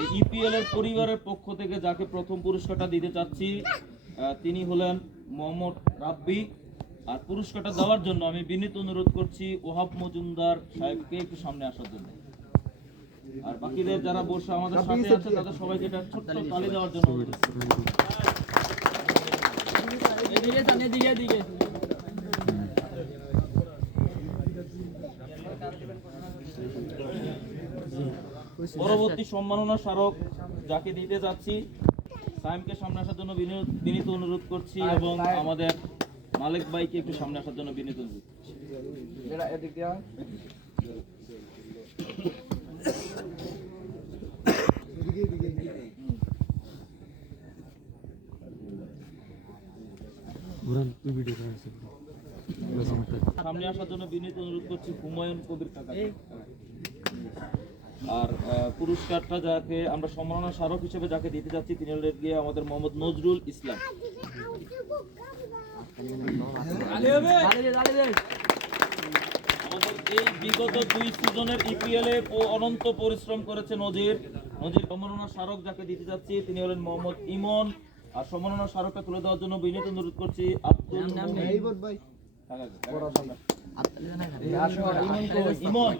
এই ইপিএল এর পরিবারের পক্ষ থেকে যাকে প্রথম পুরস্কারটা দিতে চাচ্ছি তিনি হলেন মোহাম্মদ রাব্বি। আর পুরস্কারটা দেওয়ার জন্য আমি বিনীত অনুরোধ করছি ওহাব মজুমদার সাহেবকে একটু সামনে আসার জন্য। আর বাকিদের যারা বসে আমাদের সাথে আছে তাদের সবাইকে একটা ছোট্ট তালি দেওয়ার জন্য পরবর্তী সম্মাননা স্মারক যাকে দিতে যাচ্ছি সাইমকে সামনে আসার জন্য বিনীত অনুরোধ করছি এবং আমাদের মালিক ভাইকে একটু সামনে আসার জন্য বিনীত অনুরোধ করছি। সামনে আসার জন্য বিনীত অনুরোধ করছি হুমায়ুন কবির কাকা। আর পুরস্কারটা যাকে আমরা সম্মাননা স্মারক হিসেবে যাকে দিতে যাচ্ছি তিনি হলেন গিয়ে আমাদের মোহাম্মদ নজরুল ইসলাম। আমাদের এই বিগত 2 সিজনের ইপিএল এ অনন্ত পরিশ্রম করেছে নজির। সম্মাননা স্মারক যাকে দিতে যাচ্ছি তিনি হলেন মোহাম্মদ ইমন। আর সম্মাননা স্মারকটা তুলে দেওয়ার জন্য বিনীত অনুরোধ করছি আব্দুল ভাই। ইমন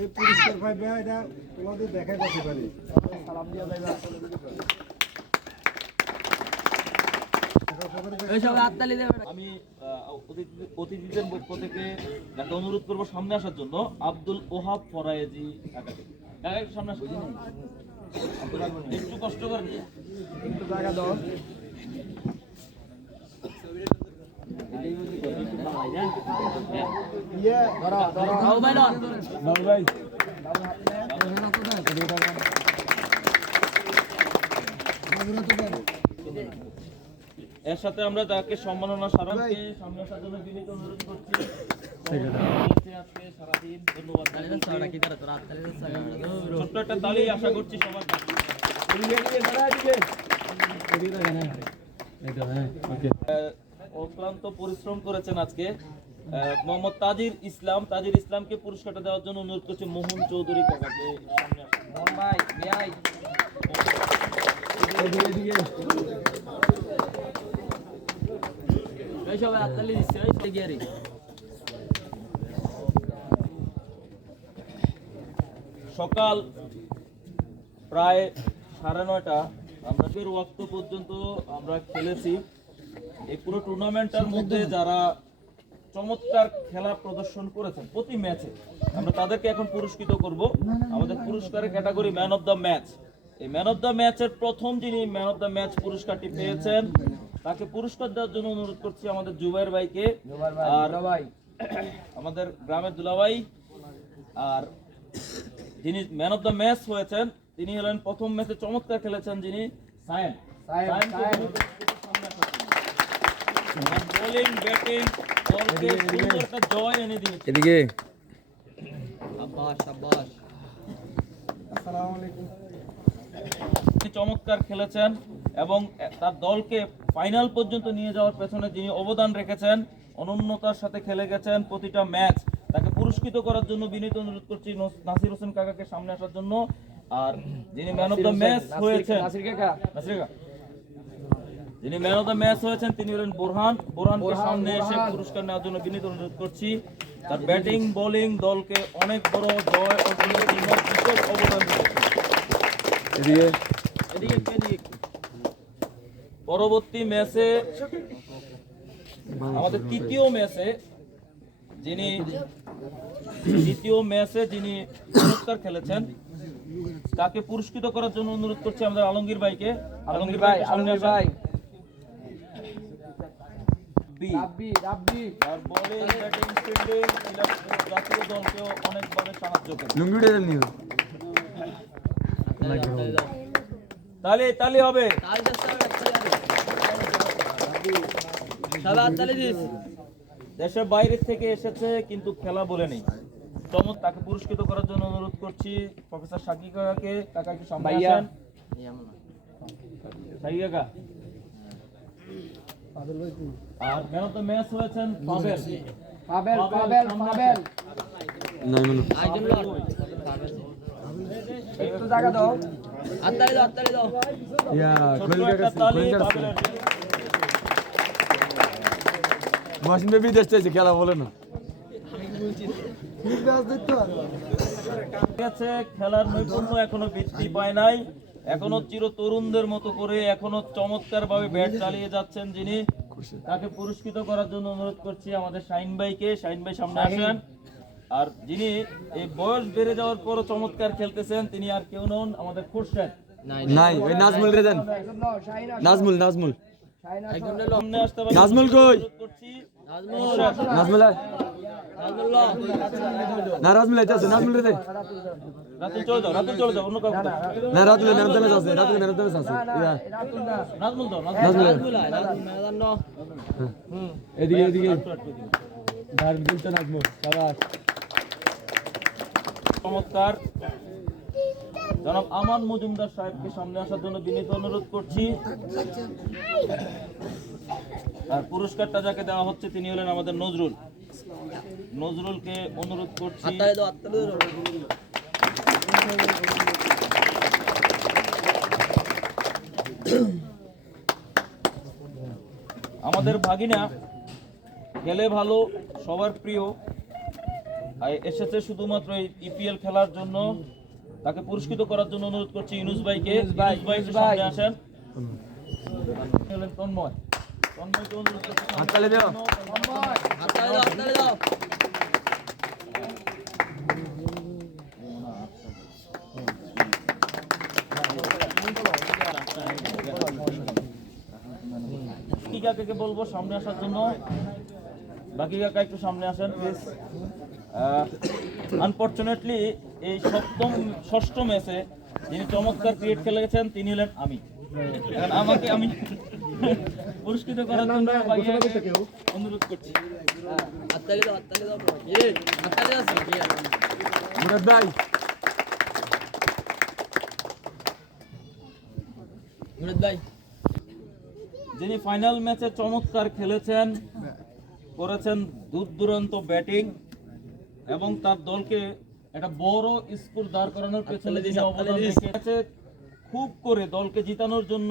এই পুরস্কার পাইবে এটা তোমাদের দেখাই যেতে পারে। সালাম দিয়া যাইবা। আমি অতিথিদের পক্ষ থেকে যাকে অনুরোধ করব সামনে আসার জন্য আব্দুল ওহাব ফরায়েজি কাকাকে। কাকা একটু সামনে আসুন, একটু কষ্ট করেন, একটু জায়গা দাও। এর সাথে আমরা তাকে সম্মাননা স্মারককে সামনে আসার জন্য বিনীত অনুরোধ করছি। সারাদিন ধন্যবাদ। ছোট্ট একটা তালি আশা করছি সবার কাছে। অক্লান্ত পরিশ্রম করেছেন আজকে মোহাম্মদ তাজির ইসলামকে পুরস্কারটা দেওয়ার জন্য অনুরোধ করছি মোহন চৌধুরী কাকাকে সামনে আসুন। সকাল প্রায় 9:30 আমরা ওয়াক্ত পর্যন্ত আমরা খেলেছি। এই পুরো টুর্নামেন্টের মধ্যে যারা চমৎকার খেলা প্রদর্শন করেছেন প্রতি ম্যাচে আমরা তাদেরকে এখন পুরস্কৃত করব। আমাদের পুরস্কারের category man of the match. এই ম্যান অফ দ্য ম্যাচের প্রথম যিনি ম্যান অফ দ্য ম্যাচ পুরস্কারটি পেয়েছেন তাকে পুরস্কার দেওয়ার জন্য অনুরোধ করছি আমাদের জুবাইর ভাইকে আর আমাদের গ্রামের দুলাভাই। আর যিনি ম্যান অফ দ্য ম্যাচ হয়েছেন তিনি হলেন প্রথম ম্যাচে চমৎকার খেলেছেন যিনি সায়েম। বোলিং ব্যাটিং দলকে সুন্দর একটা জয় এনে দিয়েছে। এদিকে আসসালামু আলাইকুম। চমৎকার খেলেছেন এবং তার দলকে ফাইনাল পর্যন্ত নিয়ে যাওয়ার পেছনে যিনি অবদান রেখেছেন অনন্যতার সাথে খেলে গেছেন প্রতিটা ম্যাচ, তাকে পুরস্কৃত করার জন্য বিনীত অনুরোধ করছি নাসির হোসেন কাকাকে সামনে আসার জন্য। আর যিনি ম্যান অফ দ্য ম্যাচ হয়েছেন যিনি ম্যান অফ দ্য ম্যাচ হয়েছেন তিনি হলেন বোরহানকে সামনে এসে পুরস্কার নেওয়ার জন্য বিনীত অনুরোধ করছি। তার ব্যাটিং বোলিং দলকে অনেক বড় জয় অর্জনে বিশেষ অবদান রেখেছেন। পরবর্তী ম্যাচে আমাদের দ্বিতীয় ম্যাচে যিনি চমৎকার খেলেছেন তাকে পুরস্কৃত করার জন্য অনুরোধ করছি আমাদের আলমগীর ভাইকে। আলমগীর ভাই সামনে আসেন। আর বোলিং ব্যাটিং ফিল্ডিং জাতীয় দলকেও অনেকভাবে সাহায্য করে। তালি হবে। দেশের বাইরে থেকে এসেছে কিন্তু খেলা বলে নেই। তাকে পুরস্কৃত করার জন্য অনুরোধ করছি প্রফেসর শাকিব কাকাকে। কাকা একটু সামনে আসেন। শাকিব কাকা। আর ম্যান অফ দ্য ম্যাচ হয়েছেন পাবেল। একটু জায়গা দাও হাততালি দাও ছোট্ট একটা তালি পাবেলের জন্য। মাসিন বেবি দেখতেছে খেলা বলে না ঠিক আছে, খেলার নৈপুণ্য এখনো বৃদ্ধি পায় নাই, এখনো চির তরুণদের মতো করে এখনো চমৎকার ভাবে ব্যাট চালিয়ে যাচ্ছেন যিনি, তাকে পুরস্কৃত করার জন্য অনুরোধ করছি আমাদের শাহিন ভাইকে। শাহিন ভাই সামনে আসেন। আর যিনি এই বয়স বেড়ে যাওয়ার পরও চমৎকার খেলতেছেন তিনি আর কেউ নন, আমাদের খুরশেদ। নাই ওই নাজমুল রে দেন নাজমুল সামনে আসতে পারেন। নাজমুল কই? অনুরোধ করছি। খুরশেদ। নাজমুল আয়। না রাজমুল আইতাছে নাজমুল রে দে রাতুল চলে যাও অন্য কাউকে দাও। না রাজমুল নাম তেমে আছে রাজমুল নাম তেমে আছে নাজমুল দাও, নাজমুল নাজমুল। এদিকে একটু দিন। ধার দিতে নাজমুল শাবাশ চমৎকার। জনাব আমান মজুমদার সাহেবকে সামনে আসার জন্য বিনীত অনুরোধ করছি। আর পুরস্কারটা যাকে দেওয়া হচ্ছে তিনি হলেন আমাদের নজরুল। নজরুলকে অনুরোধ করছি। আমাদের ভাগিনা খেলে ভালো, সবার প্রিয়, এসেছে শুধুমাত্র এই ইপিএল খেলার জন্য। তাকে পুরস্কৃত করার জন্য অনুরোধ করছি ইউনুস ভাইকে। ইউনুস ভাই একটু সামনে আসেন। তন্ময়কে অনুরোধ করছি। হাততালি দাও হাততালি দাও বাকি কাকাকে বলবো সামনে আসার জন্য। বাকি কাকা একটু সামনে আসেন প্লিজ। আনফরচুনেটলি এই ষষ্ঠ ম্যাচে যিনি চমৎকার ক্রিকেট খেলেছেন তিনি হলেন আমি। কারণ আমাকে আমি পুরস্কৃত করার জন্য বাকি কাকাকে অনুরোধ করছি। হাততালি দাও হাততালি আছে মুরাদ ভাই মুরাদ ভাই যিনি ফাইনাল ম্যাচে চমৎকার খেলেছেন, করেছেন দূর দূরান্ত ব্যাটিং এবং তার দলকে একটা বড় স্কোর দাঁড় করানোর পেছনে যিনি অবদান রেখেছে, খুব করে দলকে জিতানোর জন্য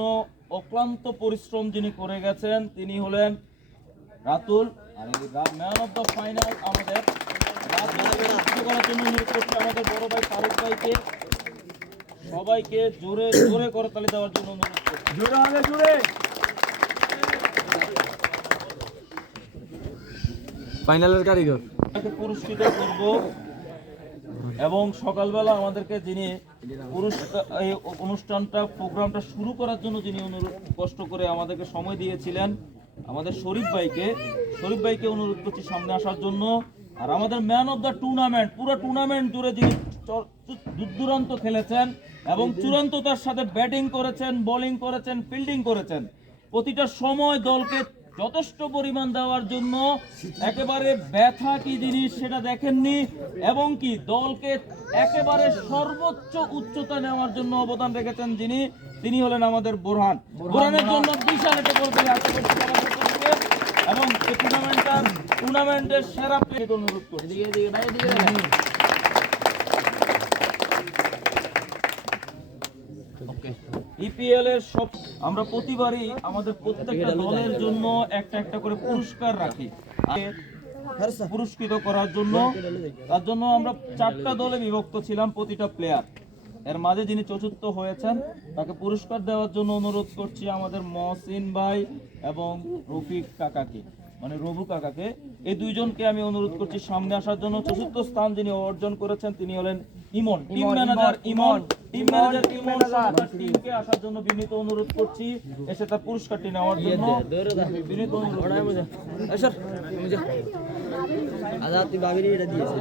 অক্লান্ত পরিশ্রম যিনি করে গেছেন তিনি হলেন রাতুল। আর ম্যান অফ দ্য ফাইনাল আমাদের রাতুলকে পুরস্কৃত করার জন্য অনুরোধ করছি আমাদের বড় ভাই ফারুক ভাইকে। সবাইকে জোরে জোরে করতালি দেওয়ার জন্য অনুরোধ করছি। জোরে ফাইনালের কারিগর তাকে পুরস্কৃত করব এবং সকালবেলা আমাদেরকে যিনি এই অনুষ্ঠানটা প্রোগ্রামটা শুরু করার জন্য যিনি কষ্ট করে আমাদেরকে সময় দিয়েছিলেন আমাদের শরীফ ভাইকে অনুরোধ করছি সামনে আসার জন্য। আর আমাদের ম্যান অফ দ্য টুর্নামেন্ট, পুরো টুর্নামেন্ট জুড়ে যিনি দুর্দান্ত খেলেছেন এবং চূড়ান্ততার সাথে ব্যাটিং করেছেন, বোলিং করেছেন, ফিল্ডিং করেছেন, প্রতিটা সময় দলকে যথেষ্ট পরিমাণ দেওয়ার জন্য একেবারে ব্যথা কি জিনিস সেটা দেখেননি এবং কি দলকে একেবারে সর্বোচ্চ উচ্চতা নেওয়ার জন্য অবদান রেখেছেন তিনি হলেন আমাদের বোরহানের জন্য বিশাল একটা বলতে এবং এই টুর্নামেন্টের সেরা প্লেয়ার অনুরোধ করছি। ইপিএল এর সব আমরা প্রতিবারই আমাদের প্রত্যেকটা দলের জন্য একটা একটা করে পুরস্কার রাখি পুরস্কৃত করার জন্য। তার জন্য আমরা 4টা দলে বিভক্ত ছিলাম প্রতিটা প্লেয়ার। এর মাঝে যিনি চতুর্থ হয়েছেন তাকে পুরস্কার দেওয়ার জন্য অনুরোধ করছি আমাদের মহসিন ভাই এবং রফিক কাকাকে, মানে রবু কাকাকে। এই দুইজনকে আমি অনুরোধ করছি সামনে আসার জন্য। চতুর্থ স্থান যিনি অর্জন করেছেন তিনি হলেন ইমন, টিম ম্যানেজার ইমন টিমকে আসার জন্য বিনীত অনুরোধ করছি, এসে তার পুরস্কারটি নেওয়ার জন্য বিনীত অনুরোধ। আজাদ তুই ভাবিনি এটা দিয়েছে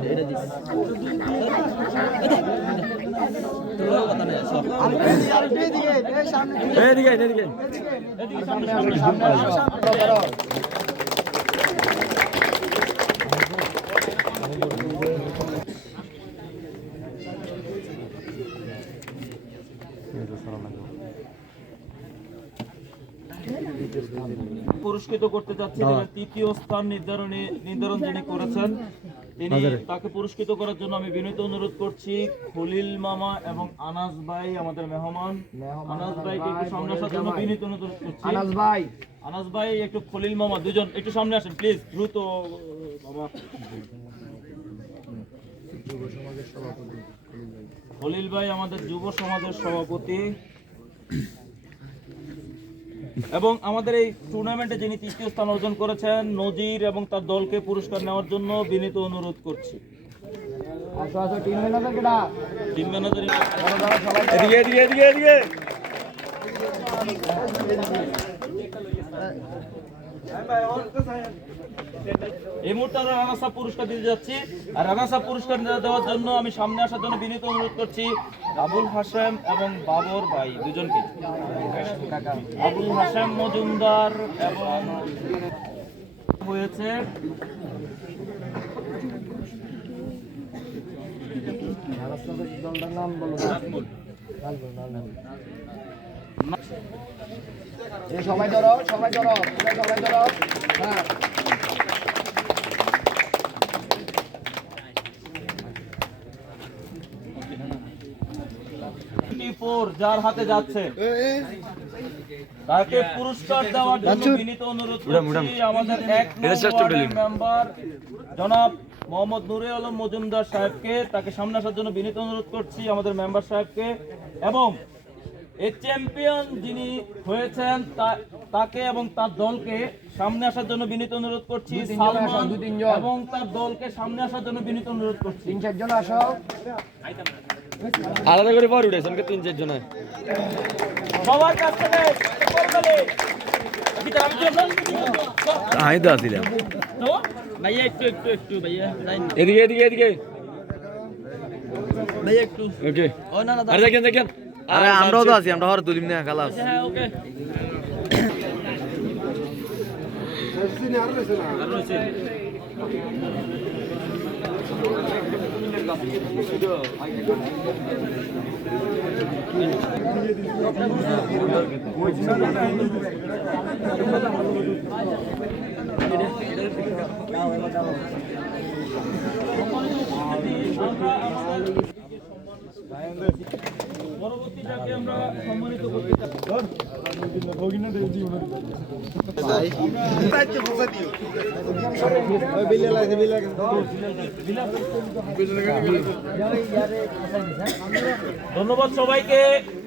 তোর কথা নাই এদিকে এদিকে সামনে পুরস্কৃত করতে যাচ্ছেন। তৃতীয় স্থান নির্ধারণ যিনি করেছেন তিনি তাকে পুরস্কৃত করার জন্য আমি বিনীত অনুরোধ করছি খলিল মামা এবং আনাস ভাই আমাদের মেহমান। আনাস ভাইকে একটু সামনে আসার জন্য বিনীত অনুরোধ করছি। আনাস ভাই একটু খলিল মামা দুজন একটু সামনে আসেন প্লিজ, দ্রুত বাবা। খলিল ভাই আমাদের যুব সমাজের সভাপতি এবং আমাদের এই টুর্নামেন্টে যিনি তৃতীয় স্থান অর্জন করেছেন নজির এবং তার দলকে পুরস্কার নেওয়ার জন্য বিনীত অনুরোধ করছি। টিম ম্যানেজার এদিকে এদিকে এদিকে এদিকে এই মুহূর্তে আমরা রানার্স আপ পুরস্কার দিতে যাচ্ছি। আর রানার্স আপ পুরস্কার দেওয়ার জন্য আমি সামনে আসার জন্য বিনীত অনুরোধ করছি আবুল হাশেম এবং বাবর ভাই দুজনকে। আবুল হাশেম মজুমদার এবং হয়েছে সবাই ধরো সবাই ধরো সবাই ধরো। হ্যাঁ 24 যার হাতে যাচ্ছে তাকে পুরস্কার দেওয়ার জন্য বিনীত অনুরোধ করছি আমাদের এক মেম্বার জনাব মোহাম্মদ নুরে আলম মজুমদার সাহেবকে। তাকে সামনে আসার জন্য বিনীত অনুরোধ করছি আমাদের মেম্বার সাহেবকে এবং এই চ্যাম্পিয়ন যিনি হয়েছেন তাকে এবং তার দলকে সামনে আসার জন্য বিনীত অনুরোধ করছি। সালমান এবং তার দলকে সামনে আসার জন্য বিনীত অনুরোধ করছি। 3-4 জন আসো। আলাদা করে পর উঠেছেন 3-4 জন সবার কাছ থেকে করবেলে আমি তো আসিলাম তো ভাইয়া একটু ভাইয়া এদিকে এদিকে এদিকে ভাইয়া একটু ওকে ও না না আরে দেখেন দেখেন আরে আমরাও তো আছি আমরা হর তুলিম না খালাস হ্যাঁ ওকে আর রয়েছে পরবর্তী যাকে আমরা সম্মানিত করতে চাই ধন্যবাদ সবাইকে।